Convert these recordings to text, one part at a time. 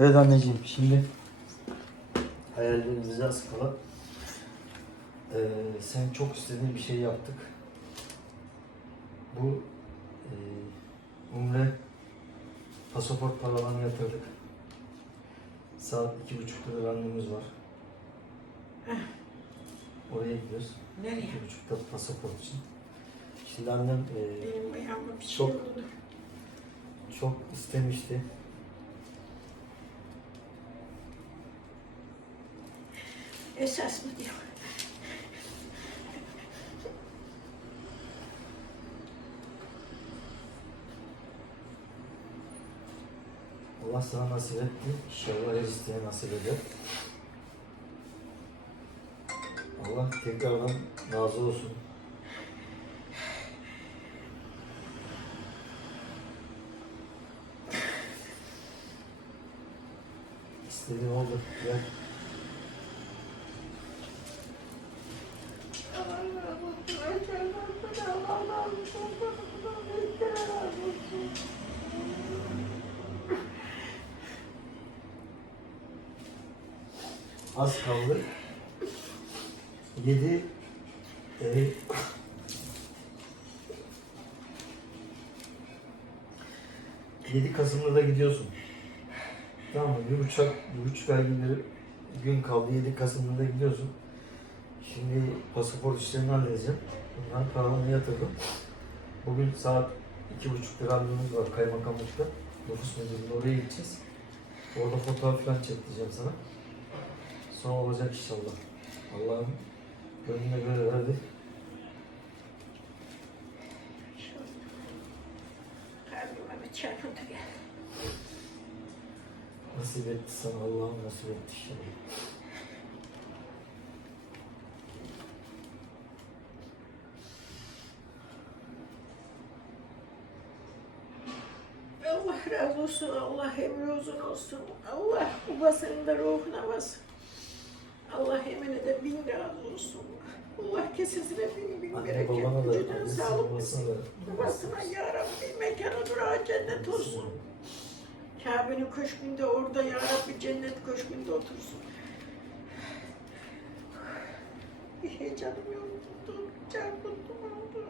Evet anneciğim şimdi hayallerimize az kala Ee, sen çok istediğin bir şey yaptık. Bu e, umre pasaport paralarını yatırdık. Saat iki buçukta da randevumuz var. Oraya gidiyoruz. Nereye? İki buçukta pasaport için. Şimdi annem e, Benim ayağıma bir şey Çok- oldu. çok istemişti. Esas mı diyor? Allah sana nasip etti. İnşallah her isteyene nasip eder. Allah tekrardan razı olsun. İstediğin oldu. Gel. Az kaldı. 7 e, Yedi Kasım'da da gidiyorsun. Tamam mı? Bir buçuk, bir ay gibi gün kaldı. 7 Kasım'da da gidiyorsun. Şimdi pasaport işlerini halledeceğim. Bunların paralarını yatırdım. Bugün saat iki buçukta randevumuz var kaymakamlıkta. Nüfus müdürlüğüne oraya gideceğiz. Orada fotoğraf falan çektireceğim sana. Son olacak inşallah. Allah'ım gönlüne göre verdi. Kalbime bir çarpıntı geldi. Nasip etti sana Allah'ım nasip etti inşallah. Allah razı olsun, Allah emri uzun olsun. Allah babasının da ruhuna basın. Allah emine de bin razı olsun. Allah kesesine bin bin Anne bereket, babana da, gücüden annesi sağlık babasına da. Babasına ya Rabbi mekanı durağı cennet olsun. Kabe'nin köşkünde orada ya Rabbi cennet köşkünde otursun. Bir heyecanım yoktu, çarpıntım oldu.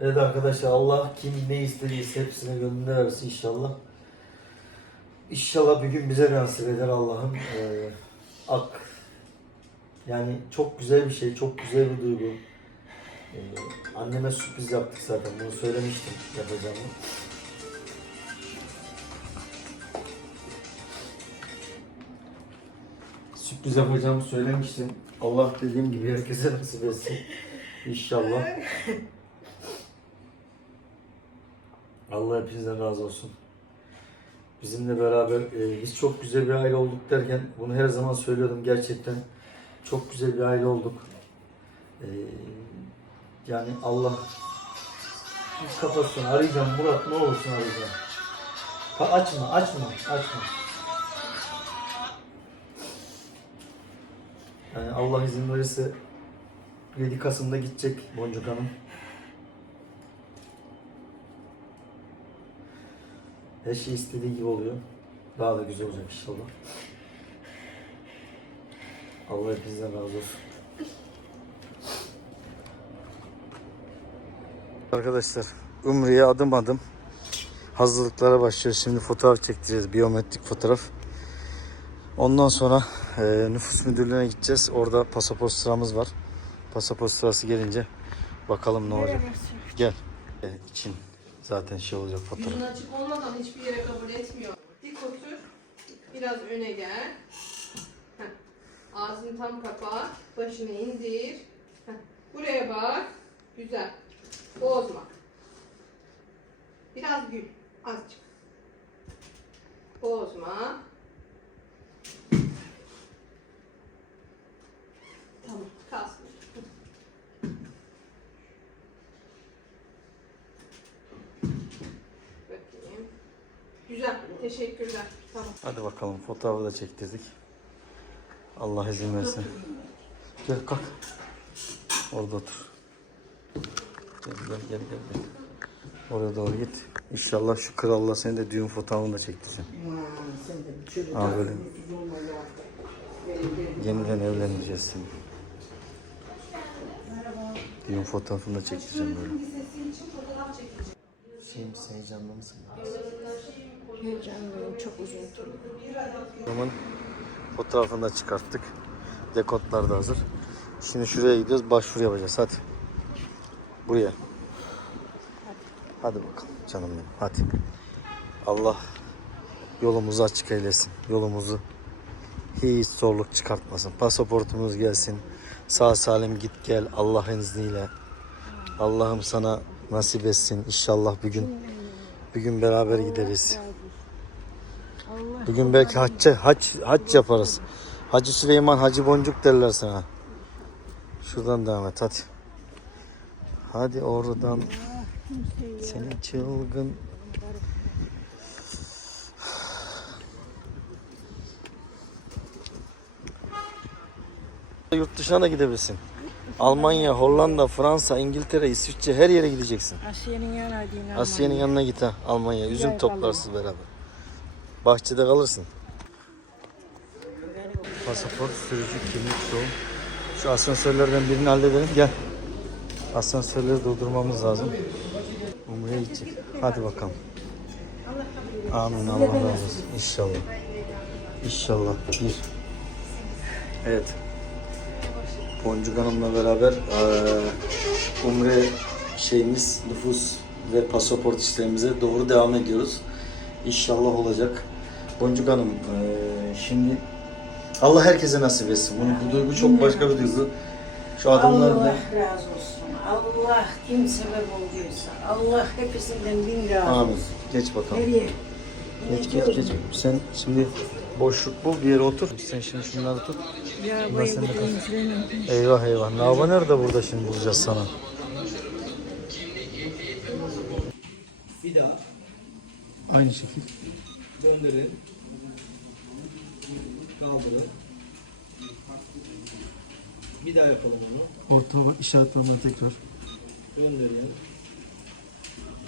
Evet arkadaşlar Allah kim ne istediyse hepsine gönlüne versin inşallah. İnşallah bir gün bize nasip eder Allah'ım. Ee, ak. Yani çok güzel bir şey, çok güzel bir duygu. Ee, anneme sürpriz yaptık zaten, bunu söylemiştim yapacağımı. Sürpriz yapacağımı söylemiştim. Allah dediğim gibi herkese nasip etsin. İnşallah. Allah hepinizden razı olsun. Bizimle beraber e, biz çok güzel bir aile olduk derken bunu her zaman söylüyordum gerçekten. Çok güzel bir aile olduk. E, yani Allah biz kapatsın arayacağım Murat ne olursun arayacağım. Pa- açma açma açma. Yani Allah izin verirse 7 Kasım'da gidecek Boncuk Hanım. Her şey istediği gibi oluyor. Daha da güzel olacak inşallah. Allah hepinizden razı olsun. Arkadaşlar Umre'ye adım adım hazırlıklara başlıyoruz. Şimdi fotoğraf çektireceğiz. Biyometrik fotoğraf. Ondan sonra e, nüfus müdürlüğüne gideceğiz. Orada pasaport sıramız var. Pasaport sırası gelince bakalım ne olacak. Gel. E, için zaten şey olacak fotoğraf. Yüzün açık olmadan hiçbir yere kabul etmiyor. Dik otur. Biraz öne gel. Heh. Ağzını tam kapat. Başını indir. Heh. Buraya bak. Güzel. Bozma. Biraz gül. Azıcık. Bozma. Tamam. Kalsın. Bakayım. Güzel. Teşekkürler. Tamam. Hadi bakalım fotoğrafı da çektirdik. Allah izin versin. Gel kalk. Orada otur. Gel gel gel gel. Oraya doğru git. İnşallah şu kralla seni de düğün fotoğrafını da çektireceğim. Sen Ha, böyle. Yeniden evleneceğiz seni. Düğün fotoğrafını da çekeceğim böyle. Şey misin heyecanlı mısın? Heyecanlıyım, çok üzüntülü. Zaman fotoğrafını da çıkarttık. Dekotlar da hazır. Şimdi şuraya gidiyoruz. Başvuru yapacağız. Hadi. Buraya. Hadi bakalım canım benim. Hadi. Allah yolumuzu açık eylesin. Yolumuzu hiç zorluk çıkartmasın. Pasaportumuz gelsin. Sağ salim git gel Allah'ın izniyle. Allah'ım sana nasip etsin. İnşallah bir gün bir gün beraber gideriz. Bugün belki hacca, hac, hac yaparız. Hacı Süleyman, Hacı Boncuk derler sana. Şuradan devam et hadi. Hadi oradan. Seni çılgın. Yurt dışına da gidebilirsin. Almanya, Hollanda, Fransa, İngiltere, İsviçre her yere gideceksin. Asiye'nin yanına gideyim. Asiye'nin yanına git ha Almanya. Üzüm toplarsınız beraber. Bahçede kalırsın. Pasaport, sürücü, kimlik, doğum. Şu asansörlerden birini halledelim. Gel. Asansörleri durdurmamız lazım. Umre'ye gidecek. Hadi bakalım. Amin. Allah razı olsun. İnşallah. İnşallah. Bir. Evet. Boncuk Hanım'la beraber eee, Umre şeyimiz, nüfus ve pasaport işlerimize doğru devam ediyoruz. İnşallah olacak. Boncuk Hanım, eee, şimdi Allah herkese nasip etsin. Bu, bu duygu çok başka bir duygu. Şu adımlar Allah da razı olsun. Allah kim sebep olduysa. Allah hepsinden bin razı Amin. olsun. Geç bakalım. Nereye? Geç geç geç. Sen şimdi boşluk bul bir yere otur. Sen şimdi şunları tut. Ya bu evde infilenin. Eyvah eyvah. Nava nerede burada şimdi bulacağız sana? Bir daha Aynı şekil. Döndürün. Kaldırın. Bir daha yapalım onu. Orta işaret parmağı tekrar. Döndürün.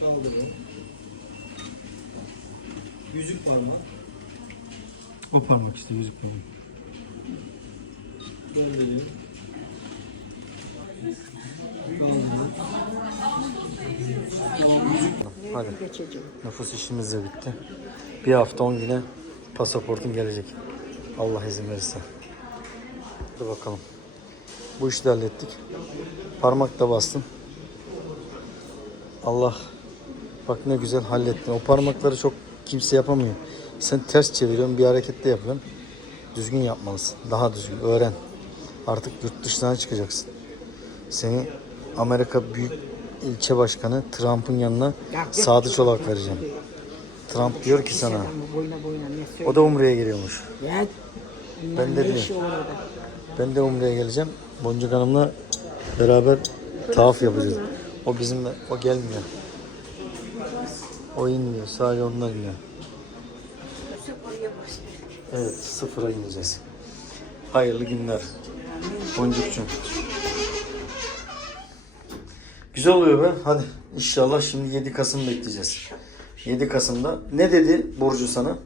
Kaldırın. Yüzük parmağı. O parmak işte yüzük parmağı. Döndürün. Kaldırın. Hadi. Geçeceğim. Nüfus işimiz de bitti. Bir hafta 10 güne pasaportun gelecek. Allah izin verirse. Hadi bakalım. Bu işi de hallettik. Parmak da bastım. Allah bak ne güzel hallettin. O parmakları çok kimse yapamıyor. Sen ters çeviriyorsun bir hareket de yapıyorsun. Düzgün yapmalısın. Daha düzgün. Öğren. Artık yurt dışına çıkacaksın. Seni Amerika Büyük İlçe Başkanı Trump'ın yanına sadıç olarak vereceğim. Trump diyor ki sana, o da Umre'ye geliyormuş. Ben de orada? Ben de Umre'ye geleceğim. Boncuk Hanım'la beraber tavaf yapacağız. O bizimle, o gelmiyor. O inmiyor, sadece onlar iniyor. Evet, sıfıra ineceğiz. Hayırlı günler. Boncukcuğum. Güzel oluyor be. Hadi inşallah şimdi 7 Kasım bekleyeceğiz. 7 Kasım'da. Ne dedi Burcu sana?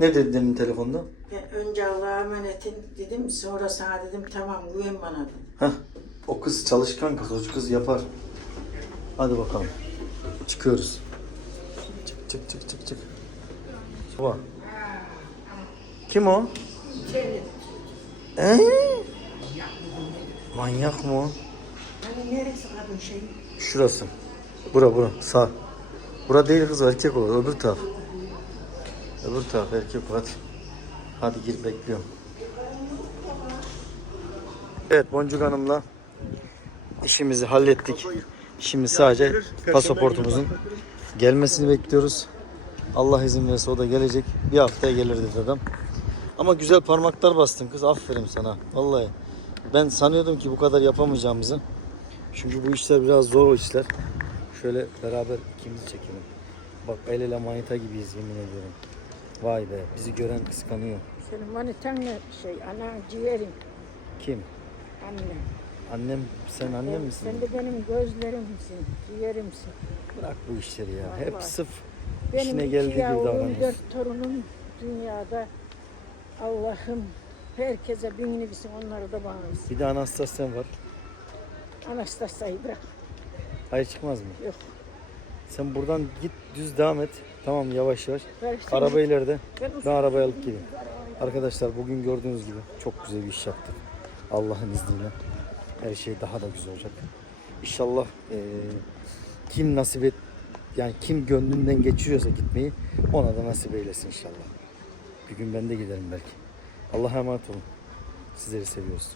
Ne dedi demin telefonda? Ya önce Allah'a emanetin dedim sonra sana dedim tamam güven bana dedim. Heh, o kız çalışkan kız, o kız yapar. Hadi bakalım. Çıkıyoruz. Çık çık çık çık çık. Baba. Kim o? Ee? Manyak mı o? Hani neresi kadın şey? Şurası. Bura bura sağ. Bura değil kız erkek o öbür taraf. Öbür taraf erkek o hadi. Hadi gir bekliyorum. Evet Boncuk Hanım'la işimizi hallettik. Şimdi sadece pasaportumuzun gelmesini bekliyoruz. Allah izin verirse o da gelecek. Bir haftaya gelir dedi adam. Ama güzel parmaklar bastın kız. Aferin sana. Vallahi. Ben sanıyordum ki bu kadar yapamayacağımızı. Çünkü bu işler biraz zor o işler. Şöyle beraber ikimiz çekelim. Bak el ele manita gibiyiz yemin ediyorum. Vay be bizi gören kıskanıyor. Senin manitan ne şey ana ciğerin. Kim? annem. Annem, sen annem Evet, misin? Sen de benim gözlerimsin, ciğerimsin. Bırak bu işleri ya. Vallahi. Hep sırf Benim işine geldiği gibi davranıyorsun. dört torunum dünyada. Allah'ım herkese bilsin, onları da bana. Bir de Anastasya'm var. Anastasya'yı bırak. Hayır çıkmaz mı? Yok. Sen buradan git düz devam et. Tamam yavaş yavaş. Şimdi. Araba ileride. Ben arabayı alıp geleyim. Arkadaşlar bugün gördüğünüz gibi çok güzel bir iş yaptık. Allah'ın izniyle. Her şey daha da güzel olacak. İnşallah eee, kim nasip et yani kim gönlünden geçiriyorsa gitmeyi ona da nasip eylesin inşallah. Bir gün ben de giderim belki. Allah'a emanet olun. Sizleri seviyoruz.